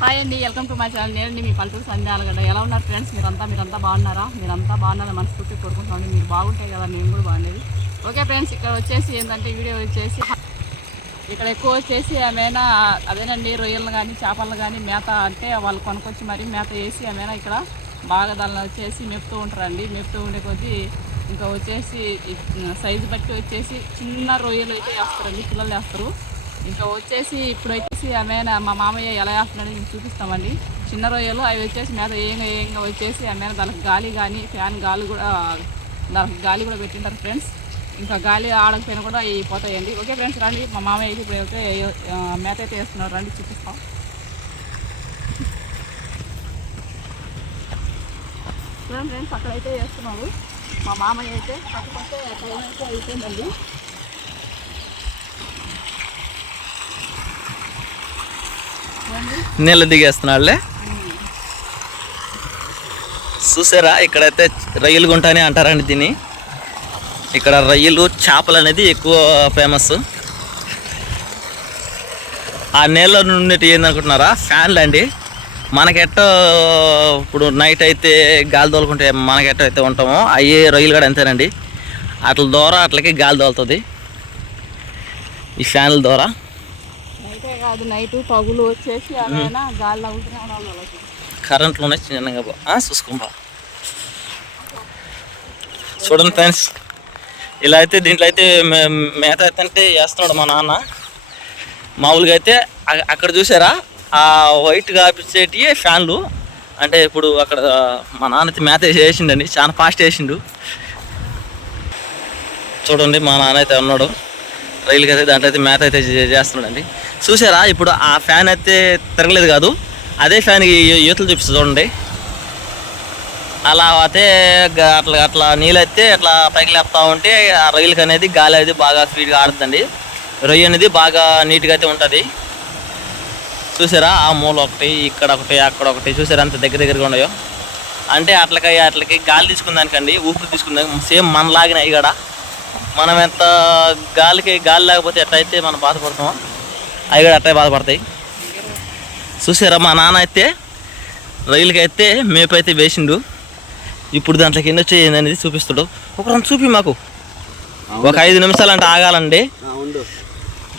Hi అండి welcome to my channel నేను మీ పల్లెటూరు సంధ్యాలగడ్డ. ఎలా ఉన్నారు ఫ్రెండ్స్ మీరంతా మీరంతా బాగున్నారా? మీరంతా బాగున్నారా మనస్ఫూర్తి కోరుకుంటున్నాను మీరు బాగుంటే కదా నేను కూడా బాగుండేది. ఓకే ఫ్రెండ్స్ ఇక్కడ వచ్చేసి ఏంటంటే వీడియో వచ్చేసి ఇక్కడ ఎక్కువ వచ్చేసి ఏమైనా అదేనండి రొయ్యలను కానీ చేపలను కానీ మేత అంటే వాళ్ళు కొనుక్కొచ్చి మరి మేత వేసి ఏమైనా ఇక్కడ బాగా దాన్ని వచ్చేసి మెప్తూ ఉంటారండి. మెప్తూ ఉండే కొద్దీ ఇంకా వచ్చేసి సైజు బట్టి వచ్చేసి చిన్న రొయ్యలు అయితే వేస్తారండి పిల్లలు వేస్తారు. ఇంకా వచ్చేసి ఇప్పుడు వచ్చేసి ఆమెన మా మామయ్య ఎలా వేస్తున్నాడో మీకు చూపిస్తామండి. చిన్న రొయ్యలు అవి వచ్చేసి మీద ఏంగా ఏంగా వచ్చేసి ఆమెన దానికి గాలి కానీ ఫ్యాన్ గాలి కూడా దానికి గాలి కూడా పెట్టింటారు ఫ్రెండ్స్. ఇంకా గాలి ఆడకపోయినా కూడా అవి పోతాయండి. ఓకే ఫ్రెండ్స్ రండి. మా మామయ్య అయితే ఇప్పుడు అయితే మేత అయితే వేస్తున్నారు రండి చూపిస్తాం. చూడండి ఫ్రెండ్స్ అక్కడైతే వేస్తున్నారు మా మామయ్య అయితే కాకపోతే టైం అయితే అయిపోయిందండి. నీళ్ళు దిగేస్తున్నాళ్ళే చూసారా? ఇక్కడైతే రొయ్యలు గుంటని అంటారండి దీన్ని. ఇక్కడ రొయ్యలు చేపలు అనేది ఎక్కువ ఫేమస్. ఆ నీళ్ళ నుండి ఏందనుకుంటున్నారా? ఫ్యాన్లు అండి. మనకెట్టో ఇప్పుడు నైట్ అయితే గాలి తోలుకుంటే మనకెట్టో అయితే ఉంటామో అయ్యే రొయ్యలు కూడా అంతేనండి. అట్ల ద్వారా అట్లకి గాలి తోలుతుంది. ఈ ఫ్యాన్ల ద్వారా కాదు నైట్ పగులు వచ్చేసి అలా గాలి తగులుతూనే ఉండాలి వాళ్ళకి. చిన్నగా చూసుకోబా చూడండి ఫ్రెండ్స్. ఇలా అయితే దీంట్లో అయితే మేత అయితే అంటే వేస్తున్నాడు మా నాన్న. మామూలుగా అయితే అక్కడ చూసారా? ఆ వైట్ కాపించేటి ఫ్యాన్లు. అంటే ఇప్పుడు అక్కడ మా నాన్న అయితే మేత వేసి వేసిండండి. చాలా ఫాస్ట్ వేసిండు. చూడండి మా నాన్న అయితే ఉన్నాడు. రైలుకి అయితే దాంట్లో అయితే మేత అయితే చే- చేస్తున్నాడండి. చూసారా? ఇప్పుడు ఆ ఫ్యాన్ అయితే తిరగలేదు కాదు. అదే ఫ్యాన్కి యూతులు చూపిస్తుంది చూడండి. అలా అయితే అట్లా అట్లా నీళ్ళు అయితే అట్లా పైకి లేపుతా ఉంటే ఆ రొయ్యలకి అనేది గాలి అనేది బాగా స్పీడ్గా ఆడుతుందండి. రొయ్య అనేది బాగా నీట్గా అయితే ఉంటుంది. చూసారా? ఆ మూల ఒకటి ఇక్కడ ఒకటి అక్కడ ఒకటి చూసారా? అంత దగ్గర దగ్గరగా ఉన్నాయో. అంటే అట్లకి అట్లకి గాలి తీసుకుందానికండి ఊపిరి తీసుకుందానికి సేమ్ మనలాగిన ఇక్కడ మనం ఎంత గాలికి గాలి లేకపోతే ఎట్లయితే మనం బాధపడతామో అవి కూడా అట్లే బాధపడతాయి. చూసారా మా నాన్న అయితే రైలుకి అయితే మేపు అయితే వేసిండు. ఇప్పుడు దాంట్లోకి ఎన్ని వచ్చాయి అనేది చూపిస్తాడు. ఒక రెండు చూపి మాకు. ఒక ఐదు నిమిషాలు అంటే ఆగాలండి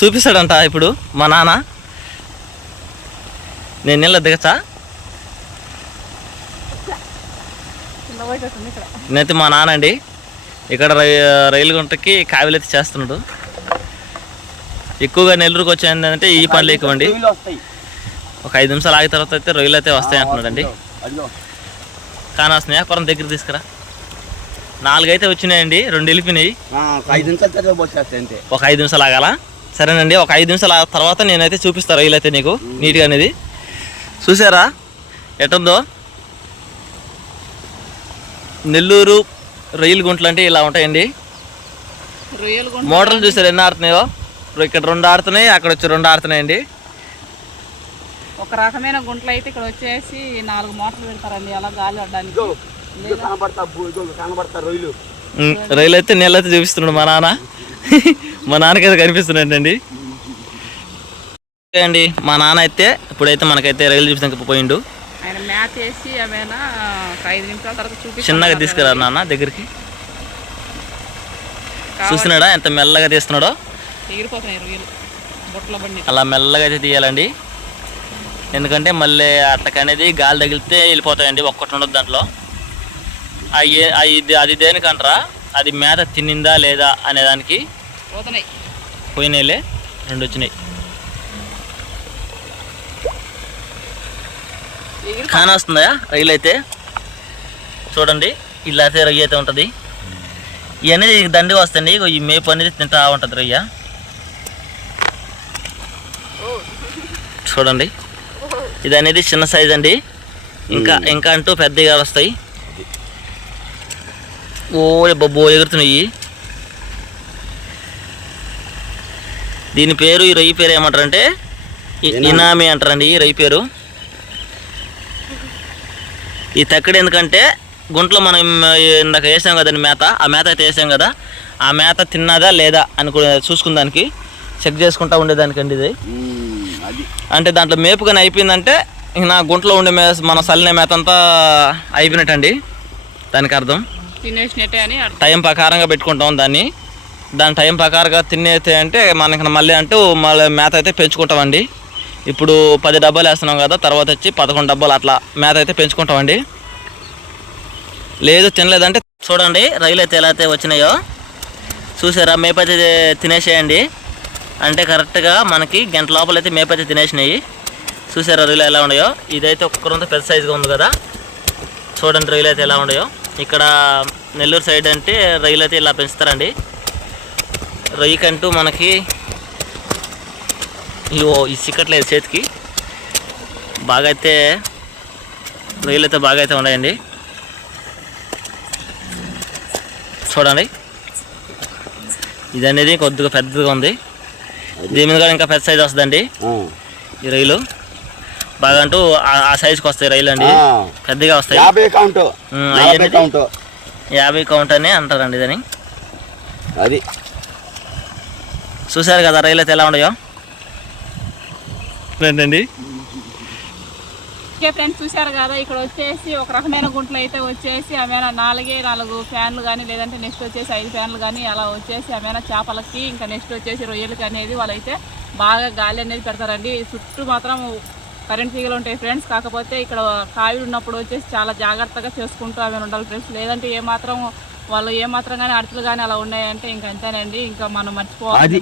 చూపిస్తాడంట ఇప్పుడు మా నాన్న. నేను నీళ్ళ దిగచ్చా? నేనైతే మా నాన్న అండి ఇక్కడ రై రైలు గుంటకి కావిలి అయితే చేస్తున్నాడు. ఎక్కువగా నెల్లూరుకి వచ్చే ఏంటంటే ఈ పనులు ఎక్కువండి ఒక ఐదు నిమిషాలు ఆగిన తర్వాత అయితే రొయ్యలు అయితే వస్తాయి అంటున్నాడండి కానీ స్నేహపురం దగ్గర తీసుకురా. నాలుగైతే వచ్చినాయండి రెండు వెళ్ళిపోయినాయి. ఒక ఐదు నిమిషాలు ఆగాల? సరేనండి ఒక ఐదు నిమిషాలు ఆగిన తర్వాత నేనైతే చూపిస్తాను రొయ్యలు అయితే నీకు నీట్గా అనేది. చూసారా? ఎటుందో నెల్లూరు రొయ్యలు గుంటలు అంటే ఇలా ఉంటాయండి. మోటార్లు చూసారు? ఎన్ని ఆడుతున్నాయో? ఇక్కడ రెండు ఆడుతున్నాయి అక్కడ వచ్చి రెండు ఆడుతున్నాయండి. ఒక రకమైన గుంటలు అయితే ఇక్కడ వచ్చేసి నాలుగు మోటార్లు పెడతారండి అలా గాలి ఉమ్, రైలు అయితే నీళ్ళు అయితే చూపిస్తున్నాడు మా నాన్న. మా నాన్నకైతే కనిపిస్తున్నాడండి అండి మా నాన్న అయితే ఇప్పుడైతే మనకైతే రైలు చూపించడానికి పోయిండు. చిన్నగా తీసుకురా నాన్న దగ్గరికి? చూస్తున్నాడా? ఎంత మెల్లగా తీస్తున్నాడో? ఎగిరిపోతున్నాయి రొయ్యలు. బొట్టల బండి. అలా మెల్లగా అయితే తీయాలండి. ఎందుకంటే మళ్ళీ అట్లకి అనేది గాలి తగిలితే వెళ్ళిపోతాయండి ఒక్కటి ఉండదు దాంట్లో. అది అది దేనికంటారా? అది మేత తినిందా లేదా అనే దానికి పోతున్నాయి. పోయినాయిలే రెండు వచ్చినాయి. కాన వస్తుందా? రైలు అయితే? చూడండి ఇలా అయితే రొయ్య అయితే ఉంటుంది. ఇవన్నీ దండిగా వస్తాయండి ఈ మేపు అనేది తింటా ఉంటుంది రొయ్య. చూడండి. ఇది అనేది చిన్న సైజ్ అండి. ఇంకా ఇంకా అంటూ పెద్దగా వస్తాయి. ఓ బొబ్బో ఎగురుతున్నాయి. దీని పేరు ఈ రొయ్య పేరు ఏమంటారంటే? ఇనామి. అంటారండి ఈ రొయ్య పేరు. ఈ తక్కడి ఎందుకంటే గుంట్లో మనం ఇందాక వేసాం కదండి మేత ఆ మేత అయితే వేసాం కదా. ఆ మేత తిన్నదా లేదా అని చూసుకుందానికి చెక్ చేసుకుంటా ఉండేదానికండి ఇది. అంటే దాంట్లో మేపుగానే అయిపోయిందంటే ఇంక నా గుంటలో ఉండే మే మన సల్లిన మేత అంతా అయిపోయినట్టండి. దానికి అర్థం. తినేసినట్టే అని అర్థం. టైం ప్రకారంగా పెట్టుకుంటాం దాన్ని. దాని టైం ప్రకారంగా తినేతే అంటే మనకి మళ్ళీ అంటూ మళ్ళీ మేత అయితే పెంచుకుంటామండి. ఇప్పుడు పది డబ్బాలు వేస్తున్నాం కదా తర్వాత వచ్చి పదకొండు డబ్బాలు అట్లా మేత అయితే పెంచుకుంటామండి. లేదు తినలేదంటే చూడండి రైలు అయితే ఎలా అయితే వచ్చినాయో. చూసారా మేపైతే తినేసేయండి. అంటే కరెక్ట్గా మనకి గంట లోపల అయితే మేపైతే తినేసినాయి. చూసారా రైలు ఎలా ఉన్నాయో ఇదైతే ఒక్కరంత పెద్ద సైజుగా ఉంది కదా. చూడండి రైలు అయితే ఎలా ఉన్నాయో ఇక్కడ నెల్లూరు సైడ్ అంటే రైలు అయితే ఇలా పెంచుతారండి. రొయ్యకంటూ మనకి ఇవో ఈ చిక్కట్లేదు చేతికి. బాగా అయితే రొయ్యలు అయితే బాగా అయితే ఉన్నాయండి చూడండి. ఇది అనేది కొద్దిగా పెద్దగా ఉంది. దీని మీద కూడా ఇంకా పెద్ద సైజ్ వస్తుందండి. ఈ రైలు. బాగా అంటూ ఆ- సైజుకి వస్తాయి రైలు అండి. పెద్దగా వస్తాయి. యాభై కౌంట్. యాభై కౌంట్. యాభై కౌంట్ అని అంటారండి ఇదని అది. చూశారు కదా రైలు అయితే ఎలా ఉన్నాయో? ఏంటండి? ఓకే ఫ్రెండ్స్ చూశారు కదా? ఇక్కడ వచ్చేసి ఒక రకమైన గుంటలు అయితే వచ్చేసి ఆమెన నాలుగే నాలుగు ఫ్యాన్లు కానీ లేదంటే నెక్స్ట్ వచ్చేసి ఐదు ఫ్యాన్లు కానీ అలా వచ్చేసి ఆమెన చేపలకి ఇంకా నెక్స్ట్ వచ్చేసి రొయ్యలకి అనేది వాళ్ళైతే బాగా గాలి అనేది పెడతారండి. చుట్టూ మాత్రం కరెంట్ తీగలు ఉంటాయి ఫ్రెండ్స్. కాకపోతే ఇక్కడ కావిడి ఉన్నప్పుడు వచ్చేసి చాలా జాగ్రత్తగా చేసుకుంటూ ఆమె ఉండాలి ఫ్రెండ్స్. లేదంటే ఏమాత్రం వాళ్ళు ఏమాత్రం కానీ అడతలు కానీ అలా ఉన్నాయంటే ఇంకా అంతేనండి. ఇంకా మనం మర్చిపోవాలి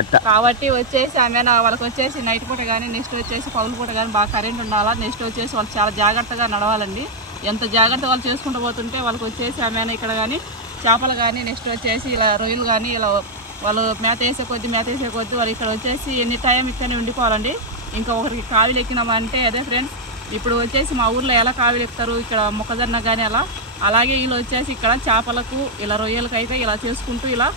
అట్ట. కాబట్టి వచ్చేసి ఆమె వాళ్ళకి వచ్చేసి నైట్ పూట కానీ నెక్స్ట్ వచ్చేసి పగులు పూట కానీ బాగా కరెంట్ ఉండాలా? నెక్స్ట్ వచ్చేసి వాళ్ళు చాలా జాగ్రత్తగా నడవాలండి. ఎంత జాగ్రత్త వాళ్ళు చేసుకుంటూ పోతుంటే వాళ్ళకి వచ్చేసి ఆమె ఇక్కడ కానీ చేపలు కానీ నెక్స్ట్ వచ్చేసి ఇలా రొయ్యలు కానీ ఇలా వాళ్ళు మేత వేసే కొద్దీ మేత వేసే కొద్దీ వాళ్ళు ఇక్కడ వచ్చేసి ఎన్ని టైం ఇక్కడనే ఉండిపోవాలండి. ఇంకా ఒకరికి కావిలు ఎక్కినామంటే అదే ఫ్రెండ్స్ ఇప్పుడు వచ్చేసి మా ఊర్లో ఎలా కావిలెక్తారు ఇక్కడ మొక్కజొన్న కానీ అలా. అలాగే వీళ్ళు వచ్చేసి ఇక్కడ చేపలకు ఇలా రొయ్యలకు అయితే ఇలా చేసుకుంటూ ఇలా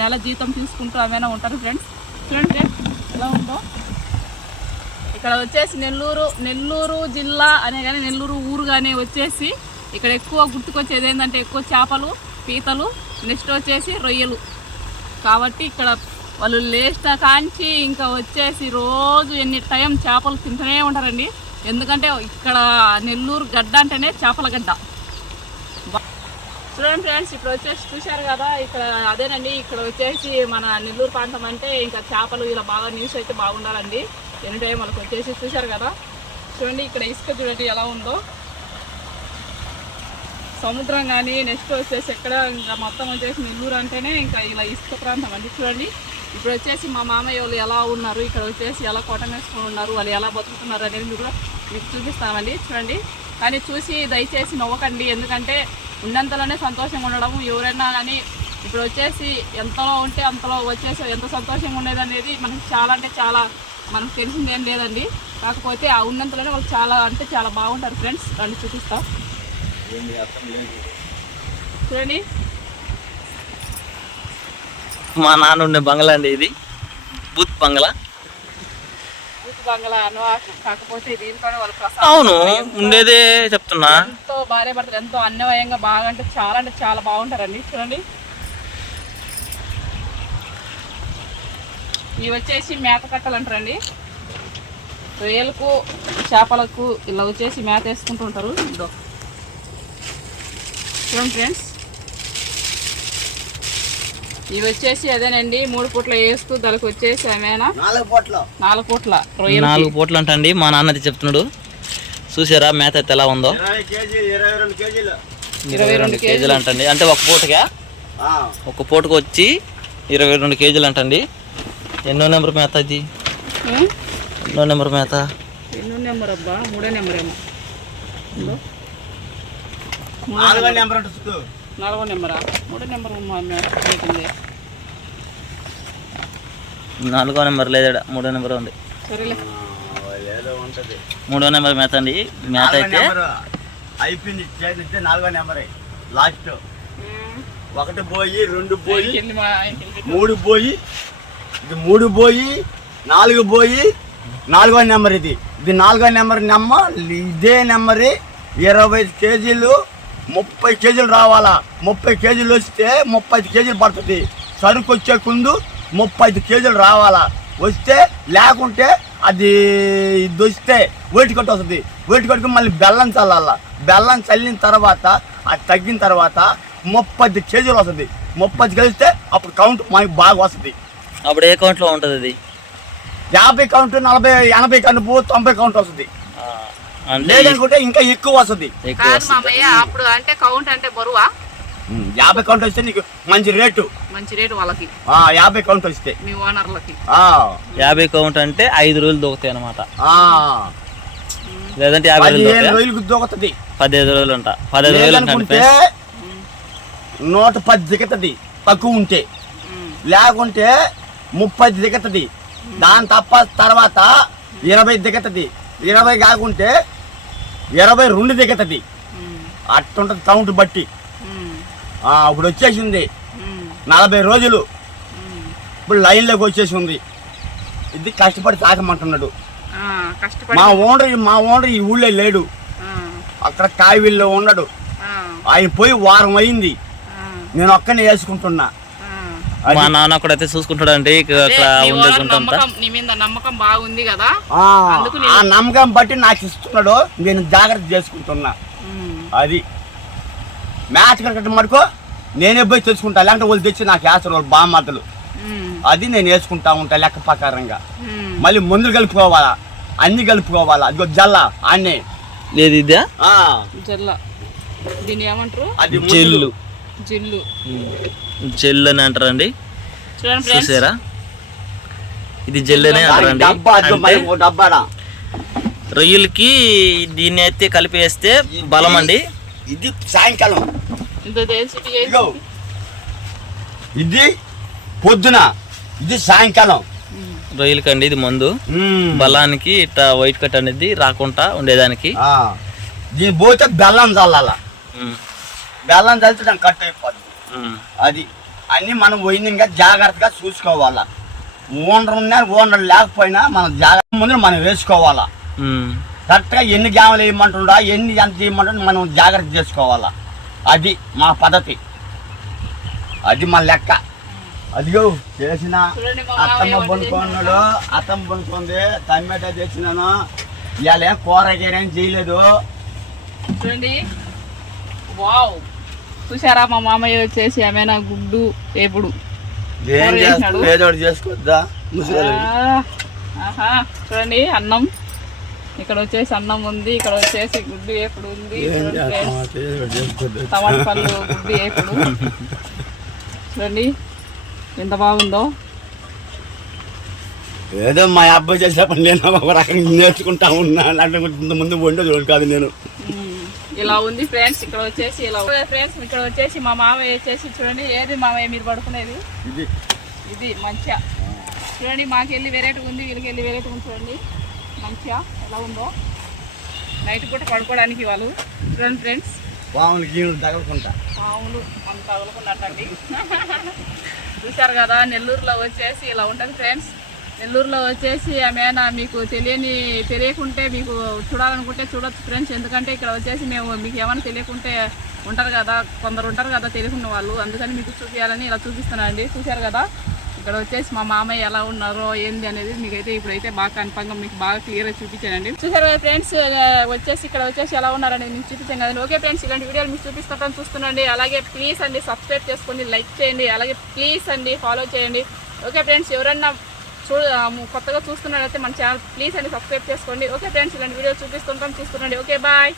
నెల జీతం తీసుకుంటూ ఏమైనా ఉంటారు ఫ్రెండ్స్. చూడండి ఫ్రెండ్స్ ఎలా ఉందో. ఇక్కడ వచ్చేసి నెల్లూరు నెల్లూరు జిల్లా అనే కానీ నెల్లూరు ఊరు కానీ వచ్చేసి ఇక్కడ ఎక్కువ గుర్తుకొచ్చేది ఏంటంటే ఎక్కువ చేపలు పీతలు నెక్స్ట్ వచ్చేసి రొయ్యలు. కాబట్టి ఇక్కడ వాళ్ళు లేచిన కాంచి ఇంకా వచ్చేసి రోజు ఎన్ని టైం చేపలు తింటూనే ఉంటారండి. ఎందుకంటే ఇక్కడ నెల్లూరు గడ్డ అంటేనే చేపల గడ్డ. చూడండి ఫ్రెండ్స్ ఇప్పుడు వచ్చేసి చూశారు కదా ఇక్కడ అదేనండి ఇక్కడ వచ్చేసి మన నెల్లూరు ప్రాంతం అంటే ఇంకా చేపలు ఇలా బాగా న్యూస్ అయితే బాగుండాలండి. ఎన్ని టైం వాళ్ళకి వచ్చేసి చూశారు కదా. చూడండి ఇక్కడ ఇసుక చూడండి ఎలా ఉందో. సముద్రం కానీ నెక్స్ట్ వచ్చేసి ఎక్కడ ఇంకా మొత్తం వచ్చేసి నెల్లూరు అంటేనే ఇంకా ఇలా ఇసుక ప్రాంతం అండి చూడండి. ఇప్పుడు వచ్చేసి మా మామయ్య వాళ్ళు ఎలా ఉన్నారు ఇక్కడ వచ్చేసి ఎలా కోట వేసుకొని ఉన్నారు వాళ్ళు ఎలా బతుకుతున్నారు అనేది కూడా మీకు చూపిస్తామండి. చూడండి. కానీ చూసి దయచేసి నవ్వకండి. ఎందుకంటే ఉన్నంతలోనే సంతోషంగా ఉండడం ఎవరైనా కానీ ఇప్పుడు వచ్చేసి ఎంతలో ఉంటే అంతలో వచ్చేసి ఎంత సంతోషంగా ఉండేది అనేది మనకి చాలా అంటే చాలా మనకు తెలిసిందేం లేదండి. కాకపోతే ఆ ఉన్నంతలోనే వాళ్ళు చాలా అంటే చాలా బాగుంటారు ఫ్రెండ్స్. రండి చూపిస్తాం. చూడండి. మా నాన్న ఉండే బంగ్లా అండి ఇది. బూత్ బంగ్లా. బంగ్లా అను కాకపోతే దీంట్లోనే వాళ్ళు ప్రసాదం అవును ఉండేదే చెప్తున్నా. ఎంతో భార్య భర్తలు ఎంతో అన్వయంగా బాగా అంటే చాలా అంటే చాలా బాగుంటారండి. చూడండి. ఇవి వచ్చేసి మేత కట్టలు అంటారండి. రొయ్యలకు చేపలకు ఇలా వచ్చేసి మేత వేసుకుంటూ ఉంటారు. చూడండి ఫ్రెండ్స్ ఇవి వచ్చేసి అదేనండి మూడు పూట్ల వేస్తూ దానికి వచ్చేసి ఏమైనా నాలుగు పూట్లు. నాలుగు పూట్ల రొయ్యలు నాలుగు పూటలు అంటండి మా నాన్న అది చెప్తున్నాడు. చూసారా మేత అయితే ఎలా ఉందో? ఇరవై రెండు కేజీలు. ఇరవై రెండు కేజీలు. అంటండి. అంటే ఒక పూటగా ఆ, ఒక పూటకు వచ్చి ఇరవై రెండు కేజీలు అంటండి. ఎన్నో నెంబర్ మేత అది? ఎన్నో నెంబర్ మేత? ఎన్నో నెంబర్ అబ్బా మూడో నెంబర్ ఏమో. నాలుగో నెంబర్. నాలుగో నెంబరా? మూడో నెంబర్ అవుతుంది నాలుగో నెంబర్ లేదా మూడో నెంబర్ ఉంది. మూడో నెంబర్ మేత అండి. మేత అయితే నెంబరు అయిపోయింది. చేతిస్తే నాలుగో నెంబరే. లాస్ట్. ఒకటి పోయి రెండు పోయి మూడు పోయి ఇది మూడు పోయి నాలుగు పోయి నాలుగో నెంబర్ ఇది. ఇది నాలుగో నెంబర్ నెమ్మ ఇదే నెంబర్. ఇరవై కేజీలు ముప్పై కేజీలు రావాలా? ముప్పై కేజీలు వస్తే ముప్పై ఐదు కేజీలు పడుతుంది. సరుకు వచ్చే ముందు ముప్పై ఐదు కేజీలు రావాలా? వస్తే లేకుంటే అది ఇది వస్తే వేటి కొట్టు వస్తుంది. వేటి కొట్టుకు మళ్ళీ బెల్లం చల్లాల? బెల్లం చల్లిన తర్వాత అది తగ్గిన తర్వాత ముప్పై కేజీలు వస్తుంది. ముప్పై కలిస్తే అప్పుడు కౌంట్ మనకి బాగా వస్తుంది. అప్పుడు ఏ కౌంట్లో ఉంటుంది అది? యాభై కౌంట్ నలభై ఎనభై కనుపు తొంభై కౌంట్ వస్తుంది. లేదనుకుంటే ఇంకా ఎక్కువ వస్తుంది. అప్పుడు అంటే కౌంట్ అంటే బరువా? యాభై కౌంట్ వస్తే నీకు మంచి రేటు. మంచి రేటు వాళ్ళకి. ఆ, యాభై కౌంట్ వస్తే. మీ ఓనర్లకి. ఆ, యాభై కౌంట్ అంటే ఐదు రోజులు దొరుకుతాయి అనమాట ఆ. లేదంటే యాభై రోజులు దొరుకుతుంది. పదిహేను రోజులు అంట. పదిహేను రోజులు ఫ్రెండ్స్ నూట పది దిగుతుంది. తక్కువ ఉంటే. లేకుంటే ముప్పై దిగుతుంది. దాని తప్ప తర్వాత ఇరవై దిగుతుంది. ఇరవై కాకుంటే ఇరవై రెండు దిగుతుంది. అట్టుంటది కౌంట్ బట్టి. ఇప్పుడు వచ్చేసింది. నలభై రోజులు. ఇప్పుడు లైన్లోకి వచ్చేసి ఉంది ఇది కష్టపడి తాకమంటున్నాడు. కష్టపడి మా ఓనర్ మా ఓనర్ ఈ ఊళ్ళో లేడు. అక్కడ కాయవీల్లో ఉన్నాడు. ఆ, ఆయన పోయి వారం అయింది. నేను ఒక్కనే వేసుకుంటున్నా. మా నాన్న కూడా అయితే చూసుకుంటాడు అండి నమ్మకం నీ మీద నమ్మకం బాగుంది కదా? ఆ, అందుకు నేను- ఆ నమ్మకం బట్టి నాకు ఇస్తున్నాడు నేను జాగ్రత్త చేసుకుంటున్నా. అది. మ్యాచ్ క్రికెట్ మటుకు నేనే పోయి తెచ్చుకుంటా లేకపోతే వాళ్ళు తెచ్చి నాకు వేస్తారు వాళ్ళు బామ్మతలు అది నేను వేసుకుంటా ఉంటా లెక్క ప్రకారంగా. మళ్ళీ మందులు కలుపుకోవాలా? అన్ని కలుపుకోవాలా? అదిగో జల్ల అన్నీ లేదు ఇదా? ఆ, జల్ల. దీన్ని ఏమంటారు? అది. జెల్లు. జిల్లు. జెల్ అని అంటారండి. చూసారా? ఇది జెల్ అనే దాని అంటారండి. రొయ్యలకి దీన్ని అయితే కలిపి వేస్తే బలం అండి. ఇది సాయంకాలం. ఇది పొద్దున ఇది సాయంకాలం. రొయ్యలకి అండి ఇది మందు. బలానికి ఇట్లా వైట్ కట్ అనేది రాకుండా ఉండేదానికి. ఆ. దీని పోతే బెల్లం చల్లాల. బెల్లం చల్లితే దానికి కట్ అయిపోద్ది. అది అన్ని మనం పోయిందిగా జాగ్రత్తగా చూసుకోవాలా. ఓనర్ ఉన్నా ఓనర్ లేకపోయినా మనం జాగ్రత్త ముందు మనం వేసుకోవాలా. కరెక్ట్గా ఎన్ని గ్యాములు వేయమంటుండా ఎన్ని ఎంత వేయమంటుండా మనం జాగ్రత్త చేసుకోవాలా. అది మా పద్ధతి. అది మన లెక్క. అదిగో చేసిన మా అత్తమ్మ పనుకున్నాడు అత్తమ్మ పనుకుంది టమాటా తెచ్చినాను ఇవాళ ఏం కూర ఏం చేయలేదు. చూడండి. వావ్. చూసారా మా మామయ్య వచ్చేసి ఏమైనా గుడ్డు వేపుడు? ఏం చేసుకోవద్దా చూడండి అన్నం. ఇక్కడ వచ్చేసి అన్నం ఉంది ఇక్కడ వచ్చేసి గుడ్డు వేపుడు ఉంది. టమాటా పళ్ళు గుడ్డు వేపుడు చూడండి ఎంత బాగుందో. ఏదో మా అబ్బాయి చేసేటప్పుడు నేను ఒక రకంగా నేర్చుకుంటా ఉన్నా అంటే ఇంత ముందు వండే కాదు నేను. ఇలా ఉంది ఫ్రెండ్స్ ఇక్కడ వచ్చేసి ఇలా ఫ్రెండ్స్ ఇక్కడ వచ్చేసి మా మామయ్య వచ్చేసి చూడండి ఏది మామయ్య మీరు పడుకునేది? ఇది. ఇది మంచిగా. చూడండి మాకెళ్ళి వెరైటీ ఉంది వీళ్ళకి వెళ్ళి వెరైటీ ఉంది చూడండి. మంచిగా? ఎలా ఉందో? నైట్ పూట పడుకోవడానికి వాళ్ళు చూడండి ఫ్రెండ్స్ పాములు గీములు పాములు మనం తగులుకున్నట్టండి. చూశారు కదా నెల్లూరులో వచ్చేసి ఇలా ఉంటుంది ఫ్రెండ్స్ నెల్లూరులో వచ్చేసి ఏమైనా మీకు తెలియని తెలియకుంటే మీకు చూడాలనుకుంటే చూడొచ్చు ఫ్రెండ్స్ ఎందుకంటే ఇక్కడ వచ్చేసి మేము మీకు ఏమైనా తెలియకుంటే ఉంటారు కదా కొందరు ఉంటారు కదా తెలియకున్న వాళ్ళు. అందుకని మీకు చూపించాలని ఇలా చూపిస్తున్నానండి. చూశారు కదా? ఇక్కడ వచ్చేసి మా మామయ్య ఎలా ఉన్నారో ఏంది అనేది మీకైతే ఇప్పుడైతే బాగా కన్ఫామ్గా మీకు బాగా క్లియర్గా చూపించానండి. చూసారు కదా ఫ్రెండ్స్ వచ్చేసి ఇక్కడ వచ్చేసి ఎలా ఉన్నారనేది మీకు చూపించాను కదండి. ఓకే ఫ్రెండ్స్ ఇలాంటి వీడియోలు మీకు చూపిస్తుంటాను చూస్తుండండి అలాగే ప్లీజ్ అండి సబ్స్క్రైబ్ చేసుకోండి లైక్ చేయండి. అలాగే ప్లీజ్ అండి ఫాలో చేయండి. ఓకే ఫ్రెండ్స్ ఎవరన్నా చూ కొత్తగా చూస్తున్నట్లయితే మన ఛానల్ ప్లీజ్ అండి సబ్స్క్రైబ్ చేసుకోండి. ఓకే ఫ్రెండ్స్ ఇలాంటి వీడియో చూపిస్తుంటాం చూస్తుండండి ఓకే బాయ్